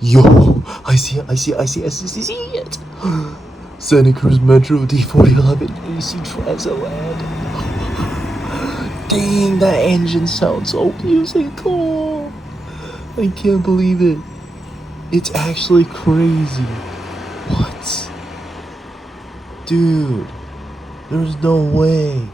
Yo, I see it. Santa Cruz Metro D40LF AC Transit land. Dang, that engine sounds so musical. I can't believe it. It's actually crazy. What? Dude, there's no way.